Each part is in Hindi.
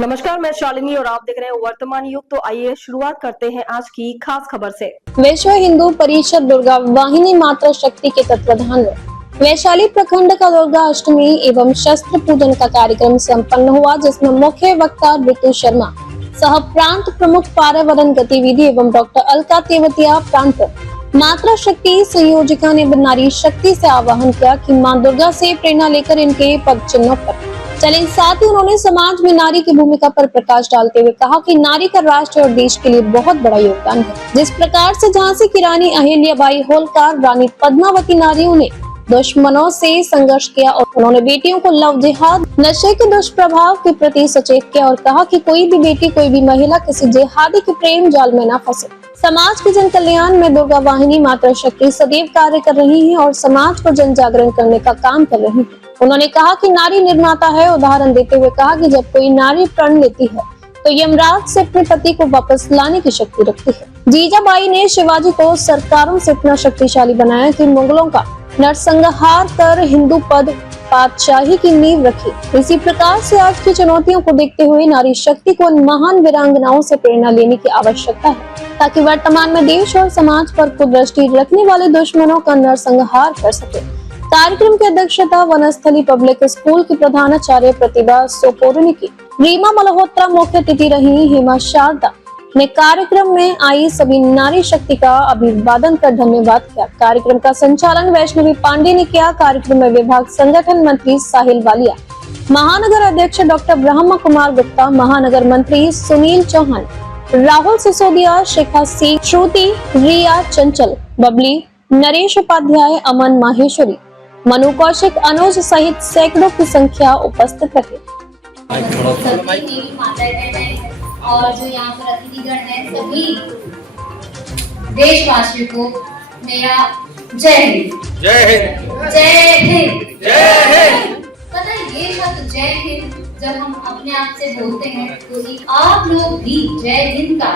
नमस्कार, मैं शालिनी और आप देख रहे हैं वर्तमान युग। तो आइए शुरुआत करते हैं आज की खास खबर से। विश्व हिंदू परिषद दुर्गा वाहिनी माता शक्ति के तत्वाधान में वैशाली प्रखंड का दुर्गा अष्टमी एवं शस्त्र पूजन का कार्यक्रम संपन्न हुआ, जिसमें मुख्य वक्ता ऋतु शर्मा सह प्रांत प्रमुख पर्यावरण गतिविधि एवं डॉक्टर अलका तेवतिया प्रांत माता शक्ति संयोजिका ने नारी शक्ति से आह्वान किया कि मां दुर्गा से प्रेरणा लेकर इनके पद चिन्हों पर चलें। साथ ही उन्होंने समाज में नारी की भूमिका पर प्रकाश डालते हुए कहा कि नारी का राष्ट्र और देश के लिए बहुत बड़ा योगदान है। जिस प्रकार से झांसी की रानी अहिल्याबाई होलकर, रानी पद्मावती नारियों ने दुश्मनों से संघर्ष किया और उन्होंने बेटियों को लव जिहाद, नशे के दुष्प्रभाव के प्रति सचेत किया और कहा कि कोई भी बेटी, कोई भी महिला किसी जिहादी के प्रेम जाल में न फंसे। समाज के जन कल्याण में दुर्गा वाहिनी माता शक्ति सदैव कार्य कर रही है और समाज को जन जागरण करने का काम कर रही है। उन्होंने कहा कि नारी निर्माता है। उदाहरण देते हुए कहा कि जब कोई नारी प्रण लेती है तो यमराज से अपने पति को वापस लाने की शक्ति रखती है। जीजाबाई ने शिवाजी को सरकारों से इतना शक्तिशाली बनाया कि मुगलों का नरसंहार कर हिंदू पद पातशाही की नींव रखी। इसी प्रकार से आज की चुनौतियों को देखते हुए नारी शक्ति को इन महान वीरांगनाओं से प्रेरणा लेने की आवश्यकता है, ताकि वर्तमान में देश और समाज पर कुदृष्टि रखने वाले दुश्मनों का नरसंहार कर सके। कार्यक्रम की अध्यक्षता वनस्थली पब्लिक स्कूल की प्रधानाचार्य प्रतिभा सोपोरनी की। रीमा मल्होत्रा मुख्य अतिथि रही। हेमा शारदा ने कार्यक्रम में आई सभी नारी शक्ति का अभिवादन कर धन्यवाद किया। कार्यक्रम का संचालन वैष्णवी पांडे ने किया। कार्यक्रम में विभाग संगठन मंत्री साहिल वालिया, महानगर अध्यक्ष डॉक्टर ब्रह्म कुमार गुप्ता, महानगर मंत्री सुनील चौहान, राहुल सिसोदिया, शिखा सिंह, श्रुति, रिया चंचल, बबली, नरेश उपाध्याय, अमन माहेश्वरी, मनु कौशिक, अनुज सहित सैकड़ों की संख्या उपस्थित रहे। और जो यहाँ पर अतिथिगण है, सभी देशवासियों को मेरा जय हिंद। जय हिंद। जय हिंद। जय हिंद। पता है, ये शब्द जय हिंद जब हम अपने आप से बोलते हैं तो आप लोग भी जय हिंद का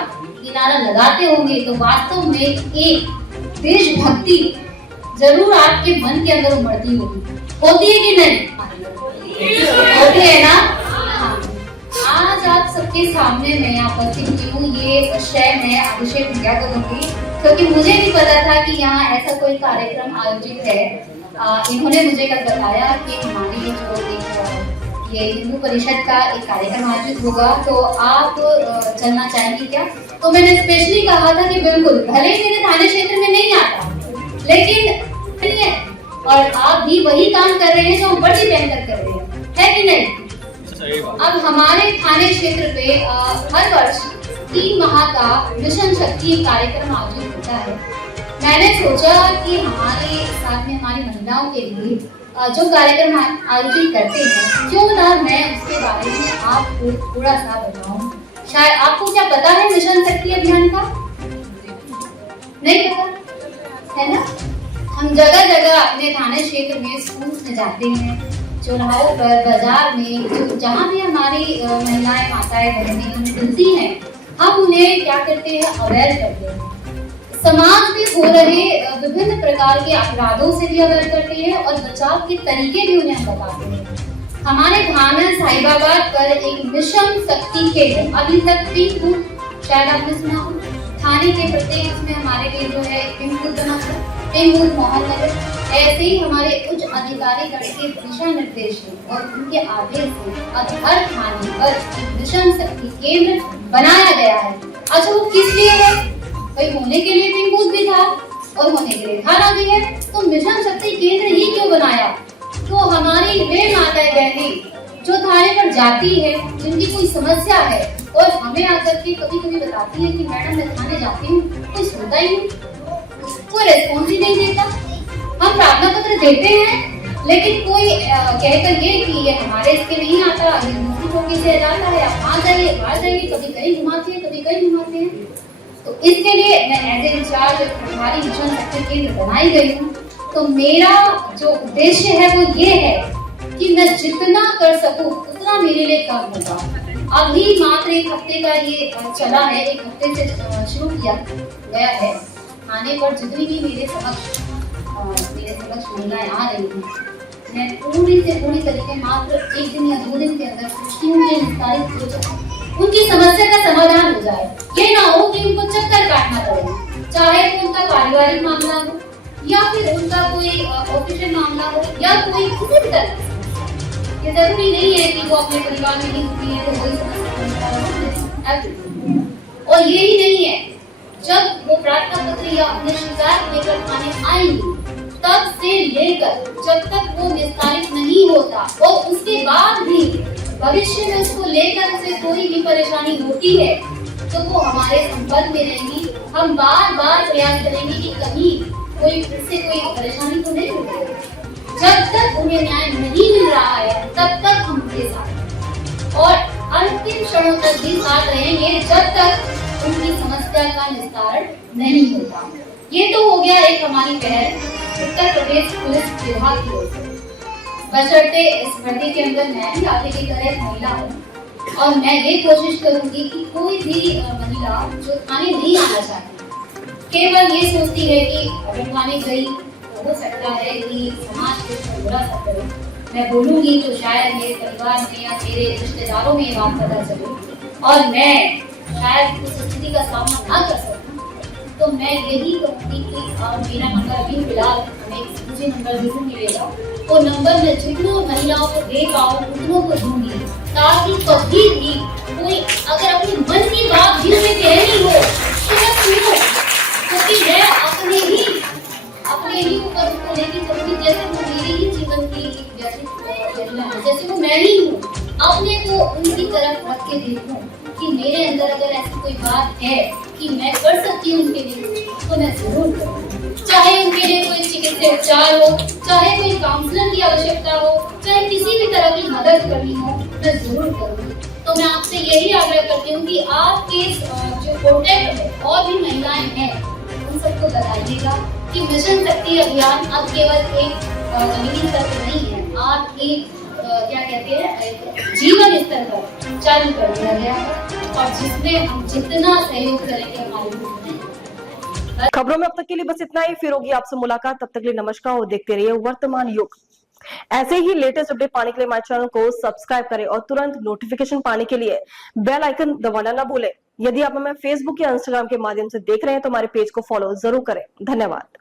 नारा लगाते होंगे, तो वास्तव में एक देशभक्ति जरूर आपके मन के अंदर उमड़ती होती है कि नहीं? होती है ना? आज आप सबके सामने मैं यहाँ उपस्थित हुई हूँ। ये विषय मैं अभिषेक भैया को दूंगी, क्योंकि मुझे नहीं पता था कि यहाँ ऐसा कोई कार्यक्रम आयोजित है। इन्होंने मुझे कल बताया कि हमारी जो ये हिंदू परिषद का एक कार्यक्रम आयोजित होगा, तो आप चलना चाहेंगे क्या? तो मैंने स्पेशली कहा था कि बिल्कुल, भले ही मेरे थाने क्षेत्र में नहीं आता, लेकिन और आप भी वही काम कर रहे हैं जो हम बड़ी बेहतर कर रहे हैं, है कि नहीं? अब हमारे थाने क्षेत्र पे हर वर्ष 3 माह का मिशन शक्ति कार्यक्रम आयोजित होता है। मैंने सोचा कि हमारे साथ में हमारी महिलाओं के लिए जो कार्यक्रम आयोजित करते हैं, क्यों ना मैं उसके बारे में आपको थोड़ा सा बताऊं। शायद आपको क्या पता है मिशन शक्ति अभियान का? नहीं पता है ना? हम जगह जगह अपने थाने क्षेत्र में स्कूल में जाते हैं, चौराहों पर, बाजार में, जहाँ भी हमारी महिलाएं, माताएं, बहनें हम मिलती हैं, हम उन्हें क्या करते हैं, अवेयर करते हैं। समाज में हो रहे विभिन्न प्रकार के अपराधों से भी अवेयर करते हैं और बचाव के तरीके भी उन्हें हम बताते हैं। हमारे थाना साहिबाबाद पर एक मिशन शक्ति केंद्र अभी तक पिंक बूथ, शायद आपने सुना हो, थाने के प्रत्येक इसमें हमारे लिए जो है पिंक बूथ बना है, पिंक बूथ मोहन नगर। ऐसे ही हमारे उच्च अधिकारी गण के दिशा निर्देश और उनके आदेश से अब हर थाने पर मिशन शक्ति केंद्र बनाया गया है। अच्छा, वो किस लिए है? भाई, होने के लिए पिंक बूथ भी था और होने के लिए थाना भी है, तो मिशन शक्ति केंद्र ही क्यों बनाया? तो हमारी वे माताएं बहनें जो थाने पर जाती है, जिनकी कोई समस्या है और हमें आकर के कभी कभी बताती है कि मैडम मैं थाने जाती हूँ, कोई सुनता ही नहीं, कोई रेस्पॉन्स ही नहीं देता। हम प्रार्थना पत्र देते हैं, लेकिन कोई कहकर ये कि ये हमारे इसके नहीं आता, ये दूसरी चौकी से जाता है, आप वहाँ जाइए, वहाँ जाइए, कभी कहीं घुमाते हैं, कभी कहीं घुमाते हैं। तो इसके लिए मैं एज ए इंचार्ज हमारी मिशन शक्ति केंद्र बनाई गई हूँ। तो मेरा जो उद्देश्य है वो ये है कि मैं जितना कर सकूँ उतना मेरे लिए काम होगा। अभी मात्र 1 हफ्ते का ये चला है, 1 हफ्ते से शुरू किया गया है। थाने पर जितनी भी मेरे समक्ष महिलाएं आ रही हैं, मैं पूरी से पूरी तरीके मात्र 1 दिन या 2 दिन के अंदर सोचती हूँ कि निस्तारित हो जाए, उनकी समस्या का समाधान हो जाए। ये ना हो कि उनको चक्कर काटना पड़े, चाहे वो उनका पारिवारिक मामला हो या फिर उनका कोई ऑफिशियल मामला हो या कोई किसी भी तरह की समस्या। ये जरूरी नहीं है कि वो अपने परिवार में ही दुखी है तो वही समस्या। और यही नहीं है, जब वो प्रार्थना पत्र या अपने शिकायत लेकर थाने आएंगे तब से लेकर जब तक वो निस्तारित नहीं होता और उसके बाद भी भविष्य में उसको लेकर उसे कोई भी परेशानी होती है तो वो हमारे संपर्क में रहेंगी। हम बार बार प्रयास करेंगे कि कहीं कोई फिर से कोई परेशानी तो नहीं होगी। जब तक उन्हें न्याय नहीं मिल रहा है तब तक हम उनके साथ और अंतिम क्षणों तक भी साथ रहेंगे जब तक उनकी समस्या का निस्तारण नहीं होता। ये तो हो गया एक हमारी पहल उत्तर प्रदेश पुलिस विभाग की ओर से। बशर्ते इस भर्ती के अंदर मैं भी आगे की तरह एक महिला हूँ और मैं ये कोशिश करूंगी कि कोई भी महिला जो थाने नहीं आना चाहती, केवल ये सोचती है कि अगर थाने गई तो हो सकता है कि समाज के ऊपर बुरा असर करे, मैं बोलूंगी तो शायद मेरे परिवार में या मेरे रिश्तेदारों में ये बात पता चले और मैं शायद उस स्थिति का सामना ना कर सकूं। तो मैं यही कहूँगी कि मेरा नंबर अभी फिलहाल मुझे नंबर जरूर मिलेगा, वो नंबर मैं जितनों महिलाओं को दे पाऊँ उतनों को दूंगी ताकि कभी भी कोई अगर अपनी मन की बात दिल में कहनी हो तो मैं सुनूं, क्योंकि मैं अपने ही ऊपर उसको लेके चलूंगी जैसे वो मेरे ही जीवन की जैसे वो मैं ही हूँ। अपने को उनकी तरफ रख के देखूं कि मेरे अंदर अगर ऐसी कोई बात है कि मैं कर सकती हूँ उनके लिए तो मैं जरूर करूँ। चाहे उनके लिए कोई चिकित्सा उपचार हो, चाहे कोई काउंसलर की आवश्यकता हो, चाहे किसी भी तरह की मदद करनी हो, मैं जरूर करूँगी। तो मैं आपसे यही आग्रह करती हूँ कि आपके जो प्रोटेक्ट है और भी महिलाएं हैं उन सबको बताइएगा कि मिशन शक्ति अभियान अब केवल एक जमीनी स्तर पर नहीं है, आप एक क्या कहते हैं जीवन स्तर पर चालू कर दिया गया है और जिसमें हम जितना सहयोग करेंगे हमारे खबरों में अब तक के लिए बस इतना ही। फिर होगी आपसे मुलाकात, तब तक के लिए नमस्कार और देखते रहिए वर्तमान युग। ऐसे ही लेटेस्ट अपडेट पाने के लिए हमारे चैनल को सब्सक्राइब करें और तुरंत नोटिफिकेशन पाने के लिए बेल आइकन दबाना ना भूलें। यदि आप हमें फेसबुक या इंस्टाग्राम के माध्यम से देख रहे हैं तो हमारे पेज को फॉलो जरूर करें। धन्यवाद।